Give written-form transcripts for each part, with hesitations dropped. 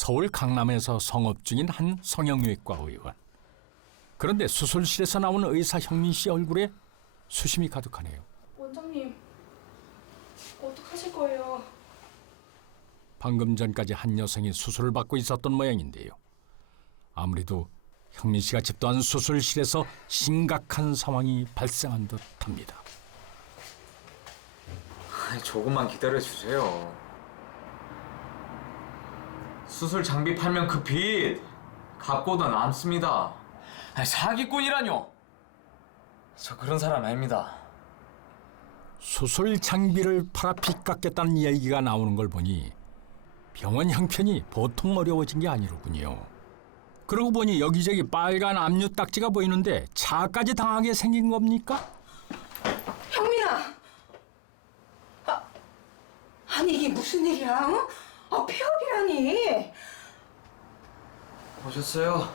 서울 강남에서 성업 중인 한 성형외과 의원. 그런데 수술실에서 나온 의사 형민 씨 얼굴에 수심이 가득하네요. 원장님, 어떡하실 거예요? 방금 전까지 한 여성이 수술을 받고 있었던 모양인데요. 아무래도 형민 씨가 집도한 수술실에서 심각한 상황이 발생한 듯합니다. 아니, 조금만 기다려주세요. 수술 장비 팔면 그 빚 갚고도 남습니다. 아니, 사기꾼이라뇨. 저 그런 사람 아닙니다. 수술 장비를 팔아 빚 갚겠다는 얘기가 나오는 걸 보니 병원 형편이 보통 어려워진 게 아니로군요. 그러고 보니 여기저기 빨간 압류 딱지가 보이는데 차까지 당하게 생긴 겁니까? 형민아! 아니 이게 무슨 일이야? 어? 폐업이라니! 오셨어요?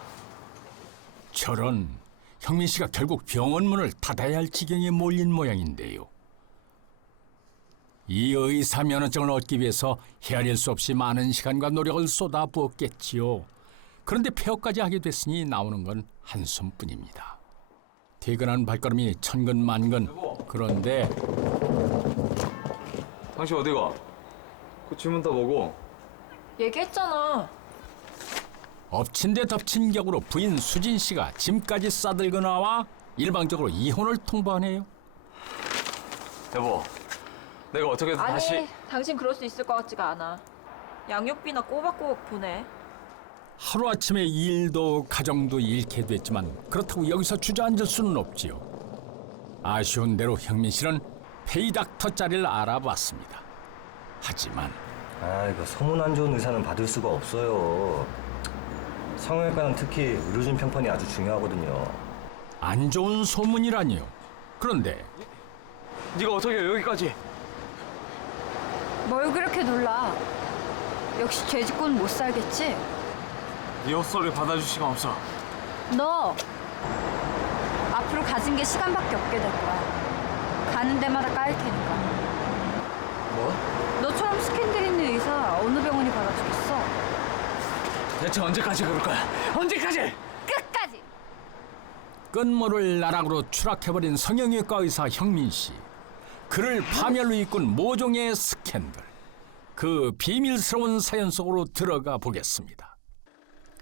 저런, 형민 씨가 결국 병원 문을 닫아야 할 지경에 몰린 모양인데요. 이 의사 면허증을 얻기 위해서 헤아릴 수 없이 많은 시간과 노력을 쏟아부었겠지요. 그런데 폐업까지 하게 됐으니 나오는 건 한숨뿐입니다. 퇴근한 발걸음이 천근만근. 그런데 당신 어디 가? 그 주문 다 뭐고? 얘기했잖아. 엎친 데 덮친 격으로 부인 수진 씨가 짐까지 싸들고 나와 일방적으로 이혼을 통보하네요. 여보, 내가 어떻게든 아니, 다시... 당신 그럴 수 있을 것 같지가 않아. 양육비나 꼬박꼬박 보내. 하루아침에 일도 가정도 잃게 됐지만 그렇다고 여기서 주저앉을 수는 없지요. 아쉬운 대로 형민 씨는 페이닥터 자리를 알아봤습니다. 하지만 이거 소문 안 좋은 의사는 받을 수가 없어요. 성형외과는 특히 의료진 평판이 아주 중요하거든요. 안 좋은 소문이라니요. 그런데 네가 어떻게 여기까지... 뭘 그렇게 놀라? 역시 죄짓고는 못 살겠지? 네 헛소리 받아줄 시간 없어. 너 앞으로 가진 게 시간밖에 없게 될 거야. 가는 데마다 까일 테니까. 뭐? 너처럼 스캔들 있는 의사 어느 병원이 받아주겠어? 대체 언제까지 그럴 거야? 언제까지? 끝까지! 끝모를 나락으로 추락해버린 성형외과 의사 형민 씨. 그를 파멸로 이끈 모종의 스캔들. 그 비밀스러운 사연 속으로 들어가 보겠습니다.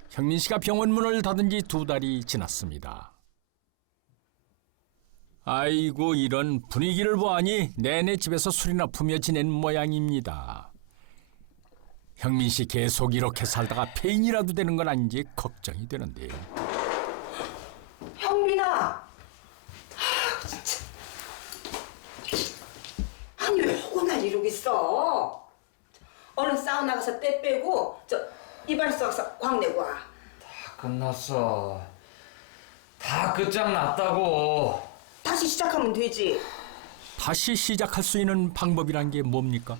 형민 씨가 병원 문을 닫은 지 2달이 지났습니다. 아이고, 이런 분위기를 보아니 내내 집에서 술이나 푸며 지낸 모양입니다. 형민 씨 계속 이렇게 살다가 폐인이라도 되는 건 아닌지 걱정이 되는데요. 형민아! 진짜. 아니 왜 허구날 이러겠어? 얼른 사우나 가서 때 빼고 이발소 가서 광 내고 와. 다 끝났어. 다 끝장났다고. 다시 시작하면 되지. 다시 시작할 수 있는 방법이란 게 뭡니까?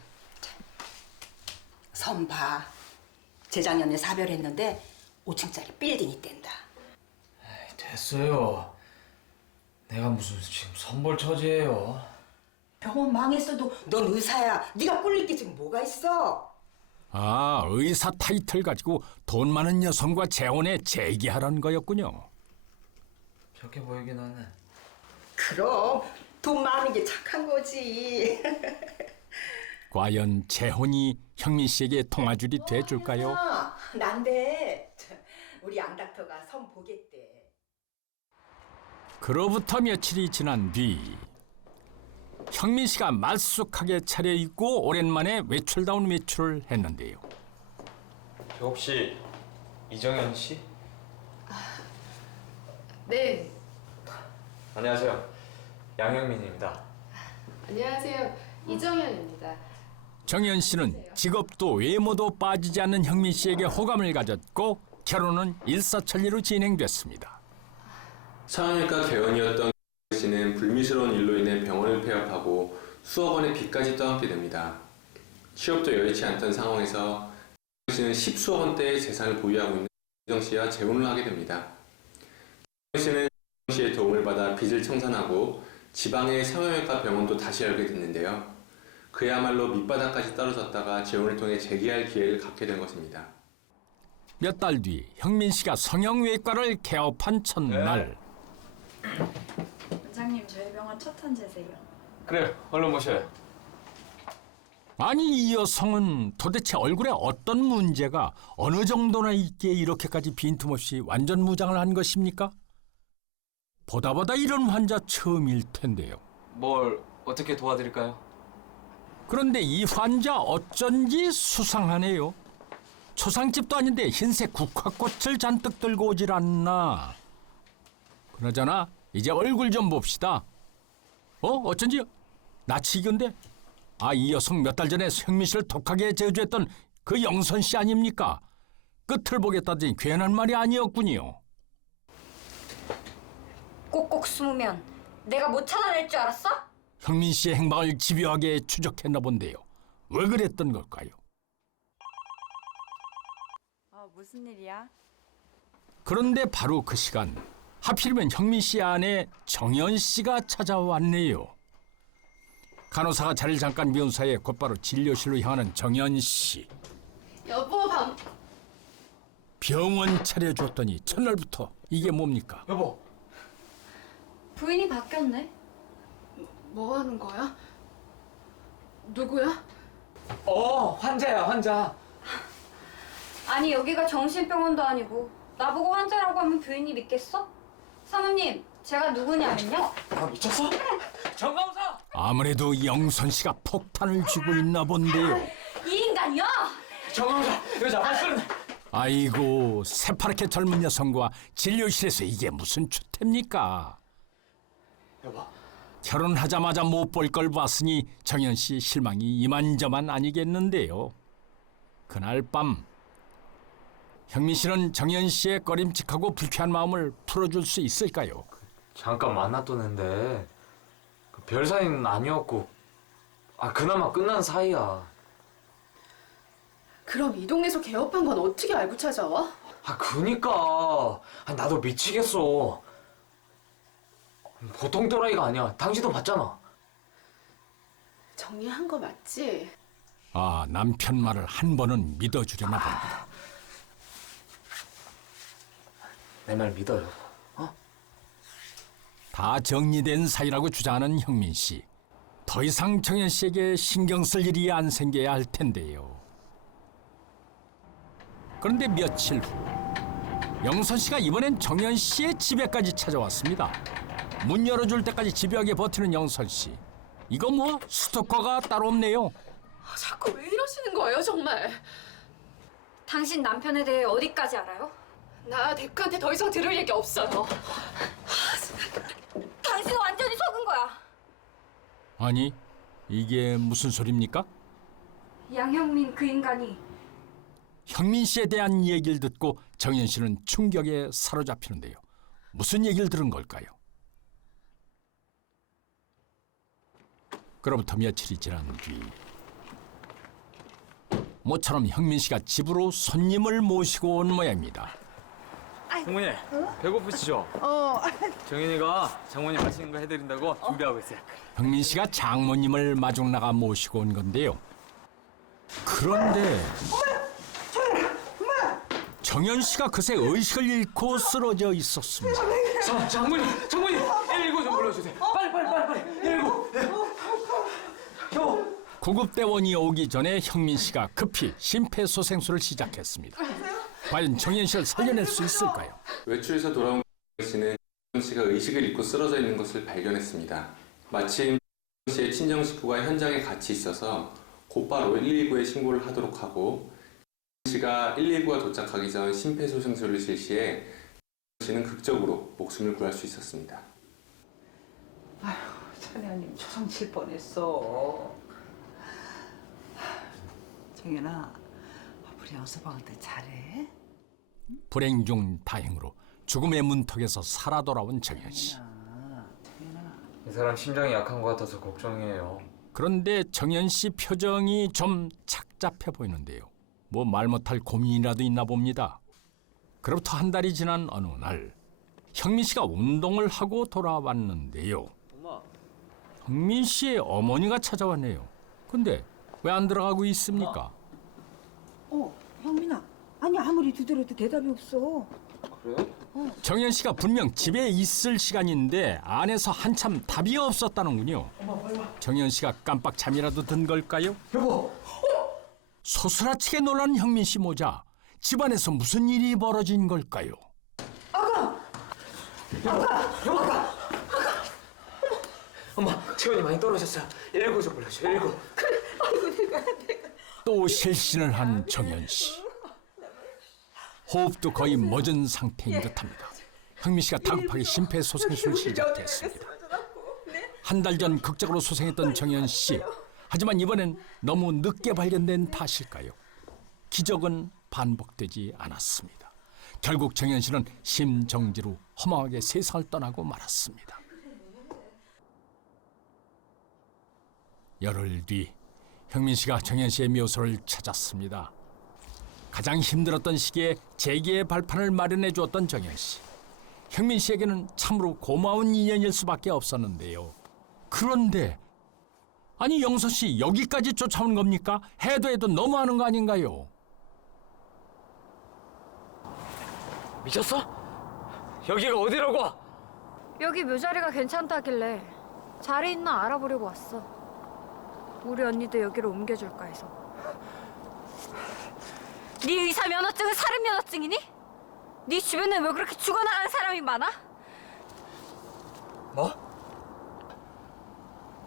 선 봐. 재작년에 사별했는데 5층짜리 빌딩이 뗀다. 됐어요. 내가 무슨 지금 선볼 처지예요. 병원 망했어도 넌 의사야. 네가 꿀릴 게 지금 뭐가 있어? 아, 의사 타이틀 가지고 돈 많은 여성과 재혼에 재기하라는 거였군요. 좋게 보이긴 하네. 그럼 돈 많은 게 착한 거지. 과연 재혼이 형민 씨에게 통화줄이 돼줄까요? 난데 우리 양 닥터가 선 보겠대. 그로부터 며칠이 지난 뒤 형민 씨가 말쑥하게 차려입고 오랜만에 외출다운 외출을 했는데요. 저 혹시 이정현 씨? 네, 안녕하세요. 양형민입니다. 안녕하세요. 이정현입니다. 정현 씨는 직업도 외모도 빠지지 않는 형민 씨에게 호감을 가졌고 결혼은 일사천리로 진행됐습니다. 성형외과 개원이었던 씨는 불미스러운 일로 인해 병원을 폐업하고 수억 원의 빚까지 떠안게 됩니다. 취업도 여의치 않던 상황에서 씨는 10수억 원대의 재산을 보유하고 있는 이정 씨와 재혼을 하게 됩니다. 이정 씨는 이정 씨의 도움을 받아 빚을 청산하고 지방의 성형외과 병원도 다시 열게 됐는데요. 그야말로 밑바닥까지 떨어졌다가 재혼을 통해 재기할 기회를 갖게 된 것입니다. 몇 달 뒤 형민 씨가 성형외과를 개업한 첫날. 원장님 저희 병원 첫 환자세요. 그래, 얼른 모셔요. 아니 이 여성은 도대체 얼굴에 어떤 문제가 어느 정도나 있기에 이렇게까지 빈틈없이 완전 무장을 한 것입니까? 보다 이런 환자 처음일 텐데요. 뭘 어떻게 도와드릴까요? 그런데 이 환자 어쩐지 수상하네요. 초상집도 아닌데 흰색 국화꽃을 잔뜩 들고 오질 않나. 그나저나 이제 얼굴 좀 봅시다. 어쩐지 나치기인데? 아, 이 여성 몇 달 전에 형민 씨를 독하게 저주했던 그 영선 씨 아닙니까? 끝을 보겠다더니 괜한 말이 아니었군요. 꼭꼭 숨으면 내가 못 찾아낼 줄 알았어? 형민 씨의 행방을 집요하게 추적했나 본데요. 왜 그랬던 걸까요? 무슨 일이야? 그런데 바로 그 시간 하필이면 형민 씨 아내 정연 씨가 찾아왔네요. 간호사가 자리를 잠깐 비운 사이에 곧바로 진료실로 향하는 정연 씨. 여보, 병원 차려줬더니 첫날부터 이게 뭡니까? 여보. 부인이 바뀌었네. 뭐 하는 거야? 누구야? 환자야, 환자. 아니 여기가 정신병원도 아니고 나보고 환자라고 하면 부인이 믿겠어? 사모님, 제가 누구냐면요. 미쳤어? 정감사! 아무래도 영선 씨가 폭탄을 쥐고 있나 본데요. 이 인간이요? 정감사, 여자 말씀은. 아이고, 새파랗게 젊은 여성과 진료실에서 이게 무슨 추태입니까? 여보. 결혼하자마자 못 볼 걸 봤으니 정연 씨 실망이 이만저만 아니겠는데요. 그날 밤 형민 씨는 정연 씨의 꺼림칙하고 불쾌한 마음을 풀어줄 수 있을까요? 잠깐 만났던 앤데 별 사이는 아니었고 그나마 끝난 사이야. 그럼 이 동네에서 개업한 건 어떻게 알고 찾아와? 그니까 나도 미치겠어. 보통 또라이가 아니야. 당신도 봤잖아. 정리한 거 맞지? 아, 남편 말을 한 번은 믿어주려나 봅니다. 내 말 믿어요. 다 정리된 사이라고 주장하는 형민 씨. 더 이상 정연 씨에게 신경 쓸 일이 안 생겨야 할 텐데요. 그런데 며칠 후 영선 씨가 이번엔 정연 씨의 집에까지 찾아왔습니다. 문 열어줄 때까지 집요하게 버티는 영선 씨. 이거 뭐 스토커가 따로 없네요. 자꾸 왜 이러시는 거예요, 정말? 당신 남편에 대해 어디까지 알아요? 나 데크한테 더 이상 들을 얘기 없어요. 당신은 완전히 속은 거야. 아니, 이게 무슨 소리입니까? 양형민 그 인간이 형민 씨에 대한 얘기를 듣고 정연 씨는 충격에 사로잡히는데요. 무슨 얘기를 들은 걸까요? 그로부터 며칠이 지난 뒤 모처럼 형민 씨가 집으로 손님을 모시고 온 모양입니다. 장모님, 배고프시죠? 정인이가 장모님 맛있는 거 해드린다고 준비하고 있어요. 형민 씨가 장모님을 마중 나가 모시고 온 건데요. 그런데 정연 씨가 그새 의식을 잃고 쓰러져 있었습니다. 장모님, 119 좀 불러주세요. 빨리. 119. 구급대원이 오기 전에 형민 씨가 급히 심폐소생술을 시작했습니다. 과연 정연 씨를 살려낼 수 있을까요? 외출에서 돌아온 씨는 정연 씨가 의식을 잃고 쓰러져 있는 것을 발견했습니다. 마침 정연 씨의 친정 식구가 현장에 같이 있어서 곧바로 119에 신고를 하도록 하고 정연 씨가 119가 도착하기 전 심폐소생술을 실시해 정연 씨는 극적으로 목숨을 구할 수 있었습니다. 차장님 초상 칠 뻔했어. 정연아, 우리 영서방한테 잘해. 불행 중 다행으로 죽음의 문턱에서 살아 돌아온 정연 씨. 이 사람 심장이 약한 것 같아서 걱정이에요. 그런데 정연 씨 표정이 좀 착잡해 보이는데요. 뭐 말 못할 고민이라도 있나 봅니다. 그로부터 한 달이 지난 어느 날 형민 씨가 운동을 하고 돌아왔는데요. 형민 씨의 어머니가 찾아왔네요. 근데 왜 안 들어가고 있습니까? 형민아, 아니 아무리 두드려도 대답이 없어. 정연 씨가 분명 집에 있을 시간인데 안에서 한참 답이 없었다는군요. 정연 씨가 깜빡 잠이라도 든 걸까요? 여보. 소스라치게 놀란 형민 씨 모자. 집안에서 무슨 일이 벌어진 걸까요? 엄마, 체온이 많이 떨어졌어요. 119 좀 불러줘. 119. 또 실신을 한 정연 씨. 호흡도 거의 멎은 상태인 듯합니다. 형민 씨가 다급하게 심폐소생술을 시작했습니다. 한 달 전 극적으로 소생했던 정연 씨. 하지만 이번엔 너무 늦게 발견된 탓일까요? 기적은 반복되지 않았습니다. 결국 정연 씨는 심정지로 허망하게 세상을 떠나고 말았습니다. 열흘 뒤 형민 씨가 정연 씨의 묘소를 찾았습니다. 가장 힘들었던 시기에 재기의 발판을 마련해 주었던 정연 씨. 형민 씨에게는 참으로 고마운 인연일 수밖에 없었는데요. 그런데 아니 영선 씨 여기까지 쫓아온 겁니까? 해도 너무하는 거 아닌가요? 미쳤어? 여기가 어디라고? 여기 묘자리가 괜찮다길래 자리 있나 알아보려고 왔어. 우리 언니도 여기로 옮겨줄까 해서. 네 의사 면허증은 살인 면허증이니? 네 주변에 왜 그렇게 죽어나가는 사람이 많아? 뭐?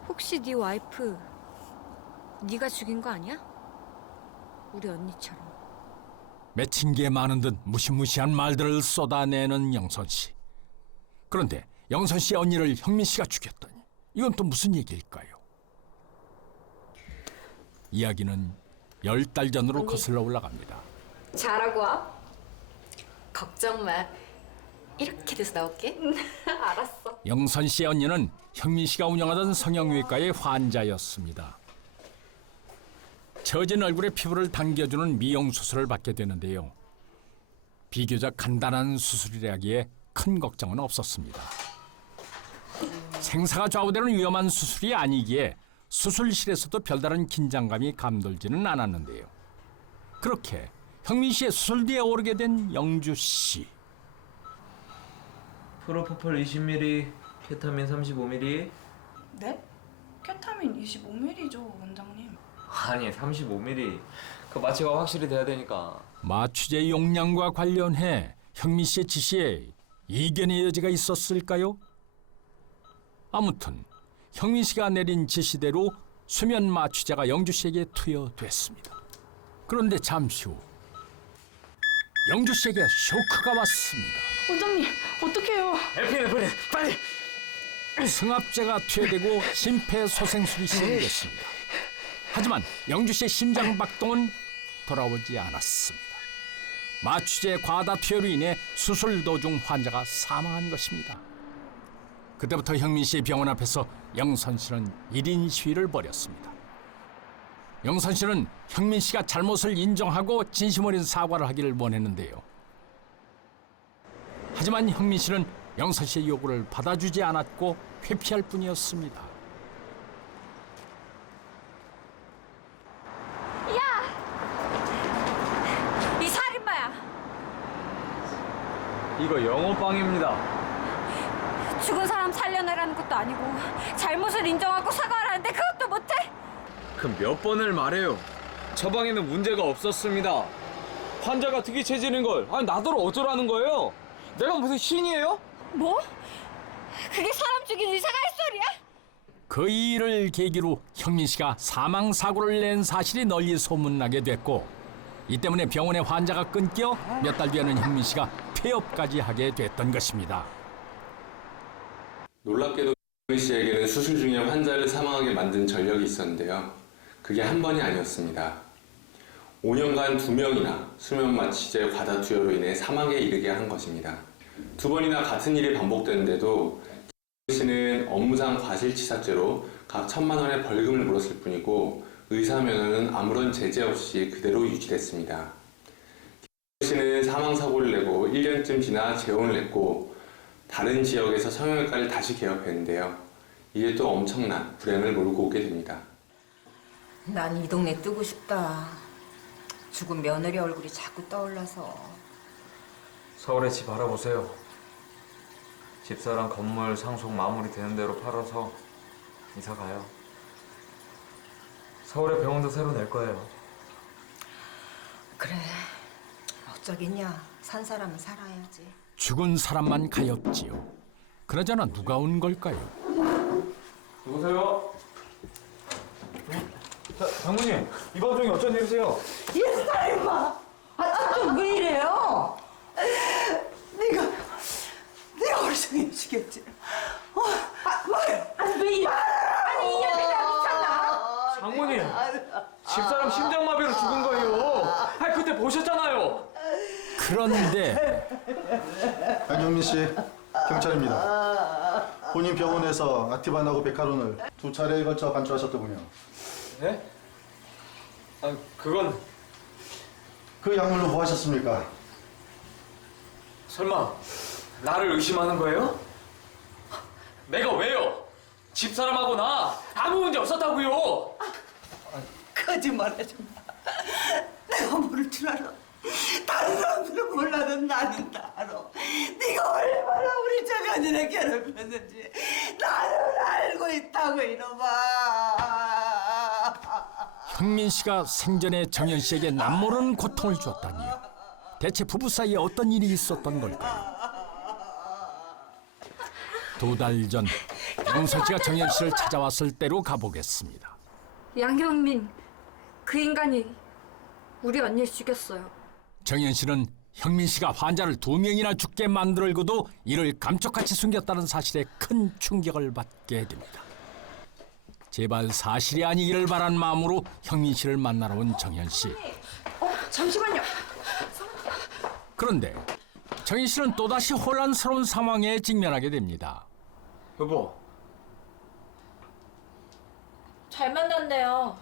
혹시 네 와이프 네가 죽인 거 아니야? 우리 언니처럼. 맺힌 게 많은 듯 무시무시한 말들을 쏟아내는 영선 씨. 그런데 영선 씨의 언니를 형민 씨가 죽였다니 이건 또 무슨 얘기일까요? 이야기는 10달 전으로 거슬러 올라갑니다. 잘하고 와. 걱정 마. 이렇게 돼서 나올게. 알았어. 영선 씨의 언니는 형민 씨가 운영하던 성형외과의 환자였습니다. 처진 얼굴에 피부를 당겨주는 미용 수술을 받게 되는데요. 비교적 간단한 수술이라기에 큰 걱정은 없었습니다. 생사가 좌우되는 위험한 수술이 아니기에 수술실에서도 별다른 긴장감이 감돌지는 않았는데요. 그렇게 형민 씨의 수술 뒤에 오르게 된 영주 씨. 프로포폴 20ml, 케타민 35ml. 네? 케타민 25ml죠, 원장님. 아니, 35ml. 그 마취가 확실히 돼야 되니까. 마취제 용량과 관련해 형민 씨의 지시에 이견의 여지가 있었을까요? 아무튼 형민 씨가 내린 지시대로 수면 마취제가 영주 씨에게 투여됐습니다. 그런데 잠시 후 영주 씨에게 쇼크가 왔습니다. 원장님, 어떡해요? 에피네프린, 빨리! 승합제가 투여되고 심폐소생술이 시작됐습니다. 하지만 영주 씨의 심장 박동은 돌아오지 않았습니다. 마취제 과다 투여로 인해 수술 도중 환자가 사망한 것입니다. 그때부터 형민 씨의 병원 앞에서 영선 씨는 1인 시위를 벌였습니다. 영선 씨는 형민 씨가 잘못을 인정하고 진심 어린 사과를 하기를 원했는데요. 하지만 형민 씨는 영선 씨의 요구를 받아주지 않았고 회피할 뿐이었습니다. 이 살인마야. 이거 영어빵입니다. 죽은 사람 살려내라는 것도 아니고 잘못을 인정하고 사과하라는데 그것도 못해? 그 몇 번을 말해요. 처방에는 문제가 없었습니다. 환자가 특이 체질인 걸 아니 나더러 어쩌라는 거예요? 내가 무슨 신이에요? 뭐? 그게 사람 죽인 의사가 할 소리야? 그 일을 계기로 형민 씨가 사망 사고를 낸 사실이 널리 소문나게 됐고 이 때문에 병원의 환자가 끊겨 몇 달 뒤에는 형민 씨가 폐업까지 하게 됐던 것입니다. 놀랍게도 형민 씨에게는 수술 중에 환자를 사망하게 만든 전력이 있었는데요. 그게 한 번이 아니었습니다. 5년간 2명이나 수면 마취제 과다 투여로 인해 사망에 이르게 한 것입니다. 2번이나 같은 일이 반복되는데도 형민 씨는 업무상 과실치사죄로 각 1,000만 원의 벌금을 물었을 뿐이고 의사 면허는 아무런 제재 없이 그대로 유지됐습니다. 형민 씨는 사망 사고를 내고 1년쯤 지나 재혼을 했고 다른 지역에서 성형외과를 다시 개업했는데요. 이게 또 엄청난 불행을 몰고 오게 됩니다. 난 이 동네 뜨고 싶다. 죽은 며느리 얼굴이 자꾸 떠올라서. 서울에 집 알아보세요. 집사랑 건물 상속 마무리 되는 대로 팔아서 이사 가요. 서울에 병원도 새로 낼 거예요. 그래, 어쩌겠냐. 산 사람은 살아야지. 죽은 사람만 가엾지요. 그러자나 누가 온 걸까요? 누구세요? 자, 장모님, 이번 중에 어쩐 일이세요? 예수다 임마! 좀 왜 이래요? 네가 어리석게 죽였지. 왜 이래? 아니 이 년대가 미쳤나? 장모님, 집사람 심장마비로 죽은 거예요. 아, 그때 보셨잖아요. 그런데 안영민 씨, 경찰입니다. 본인 병원에서 아티반하고 베카론을 2차례에 걸쳐 반출하셨더군요. 네? 아, 그건 그 약물로 뭐 하셨습니까? 설마 나를 의심하는 거예요? 내가 왜요? 집사람하고 나 아무 문제 없었다고요. 거짓말하지 마. 내가 모를 줄 알아. 다른 사람들은 몰라도 나는 다 알아. 네가 얼마나 우리 정연이를 괴롭혔는지 나는 알고 있다고 이놈아. 형민 씨가 생전에 정연 씨에게 남모르는 고통을 줬다니요. 대체 부부 사이에 어떤 일이 있었던 걸까요? 2달 전 영서 씨가 정연 씨를 찾아왔을 때로 가보겠습니다. 양형민, 그 인간이 우리 언니를 죽였어요. 정연 씨는 형민 씨가 환자를 2명이나 죽게 만들고도 이를 감쪽같이 숨겼다는 사실에 큰 충격을 받게 됩니다. 제발 사실이 아니기를 바란 마음으로 형민 씨를 만나러 온 정연 씨. 잠시만요. 그런데 정연 씨는 또다시 혼란스러운 상황에 직면하게 됩니다. 여보, 잘 만났네요.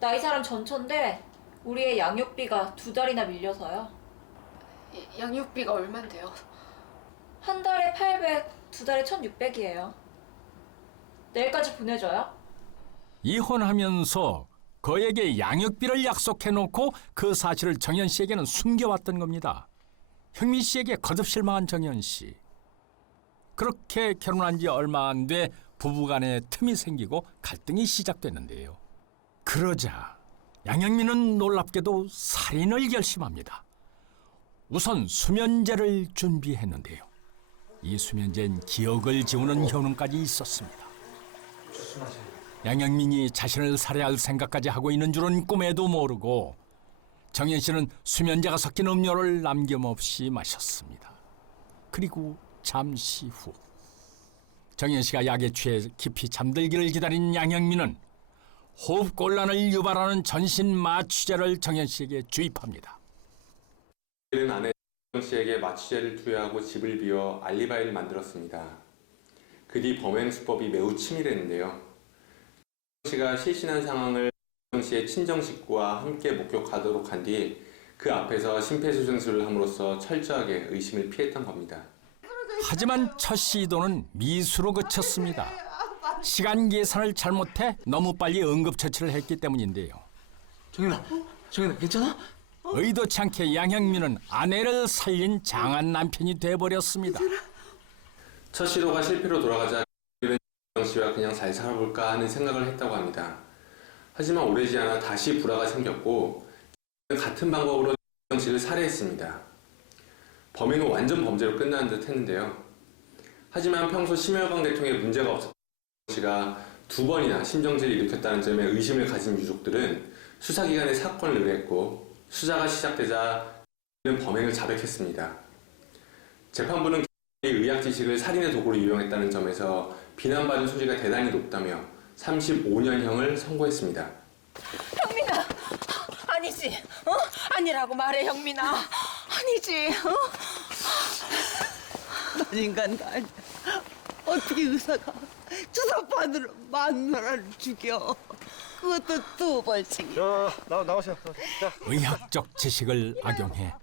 나 이 사람 전처인데 우리의 양육비가 2달이나 밀려서요. 양육비가 얼만데요? 한 달에 800, 2달에 1600이에요. 내일까지 보내줘요? 이혼하면서 그에게 양육비를 약속해놓고 그 사실을 정연 씨에게는 숨겨왔던 겁니다. 형민 씨에게 거듭 실망한 정연 씨. 그렇게 결혼한 지 얼마 안 돼 부부간에 틈이 생기고 갈등이 시작됐는데요. 그러자 양형민은 놀랍게도 살인을 결심합니다. 우선 수면제를 준비했는데요. 이 수면제엔 기억을 지우는 효능까지 있었습니다. 양형민이 자신을 살해할 생각까지 하고 있는 줄은 꿈에도 모르고 정연 씨는 수면제가 섞인 음료를 남김없이 마셨습니다. 그리고 잠시 후 정연 씨가 약에 취해 깊이 잠들기를 기다린 양형민은 호흡곤란을 유발하는 전신 마취제를 정연 씨에게 주입합니다. 그는 아내 정연 씨에게 마취제를 투여하고 집을 비워 알리바이를 만들었습니다. 그 뒤 범행 수법이 매우 치밀했는데요. 정연 씨가 실신한 상황을 정연 씨의 친정 식구와 함께 목격하도록 한 뒤 그 앞에서 심폐소생술을 함으로써 철저하게 의심을 피했던 겁니다. 하지만 첫 시도는 미수로 그쳤습니다. 시간 계산을 잘못해 너무 빨리 응급처치를 했기 때문인데요. 정연아, 괜찮아? 의도치 않게 양형민은 아내를 살린 장한 남편이 돼버렸습니다. 첫 시도가 실패로 돌아가자 정연 씨와 그냥 잘 살아볼까 하는 생각을 했다고 합니다. 하지만 오래지 않아 다시 불화가 생겼고 같은 방법으로 정연 씨를 살해했습니다. 범행은 완전 범죄로 끝나는 듯 했는데요. 하지만 평소 심혈관계통에 문제가 없었던 정연 씨가 2번이나 심정지를 일으켰다는 점에 의심을 가진 유족들은 수사기관에 사건을 의뢰했고 수사가 시작되자 범행을 자백했습니다. 재판부는 의학 지식을 살인의 도구로 이용했다는 점에서 비난받을 소지가 대단히 높다며 35년형을 선고했습니다. 형민아, 아니지. 아니라고 말해, 형민아. 아니지. 넌 인간도 아니야. 어떻게 의사가 주사바늘로 마누라를 죽여? 그것도 2번씩. 자, 나오세요. 자. 의학적 지식을 악용해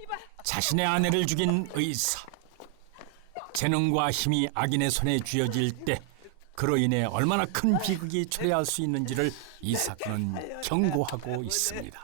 자신의 아내를 죽인 의사. 재능과 힘이 악인의 손에 쥐어질 때 그로 인해 얼마나 큰 비극이 초래할 수 있는지를 이 사건은 경고하고 있습니다.